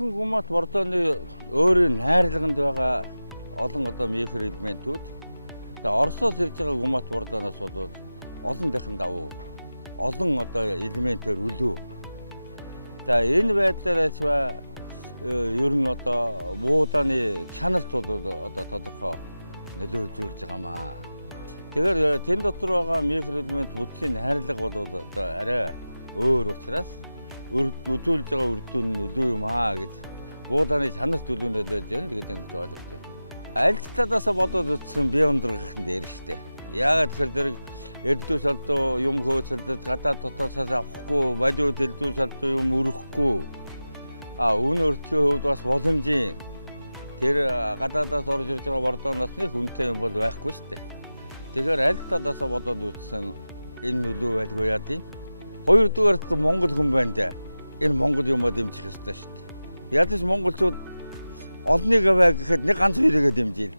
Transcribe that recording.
Жинхэнэ гумат бордооны өөрийн найрлаганд байгаа олон одоо микро элементүүд. Тэгээ Оросоос ирж байгаа гумат бордооноос болоод олон дахин давуу, олон одоо элементээр өлөө. За энэ байдлаач ер нь одоо буудааны чанарт бол одоо тодорхой нөлөө үзүүлж байгаамаа. Тэгэхээр тэн дотор байгаа микро элемент бүтцийн найрлага бол одоо арай өөр учраас үзүүлж байгаа үр дүн нь өлөө юм аа гэж буудааны чанарт өлөө нөлөөлж байна гэдэг нь ойлгож байна. Аль ч талаас бодоод үзсэн бие ундрахын дээр штэ. Яагаад тэгэхээр элдв шалдуу юм хөөцөлдөд гадаад дотоосоос авахгүй, балиуд элдв шалдуу юм өрөхгүй. Үн өртгийн хувьд бас боломжийн тэр гадаадаас орж ирж байгаа бордооноос нэг үнэтэй юм бол байхгүй штэ. Тэгэхээр аль талаас бодоод үзсэн энэ нөлөө байлгүй яа тийм. Хоёрдугаарт Монгол хүн байна да. Энэ Монгол юмоо дэмжих ёстой шүү дээ. Ядаж монголчууд олныг аваа гэхэд нэг ганц хоёрыг дэмжээл.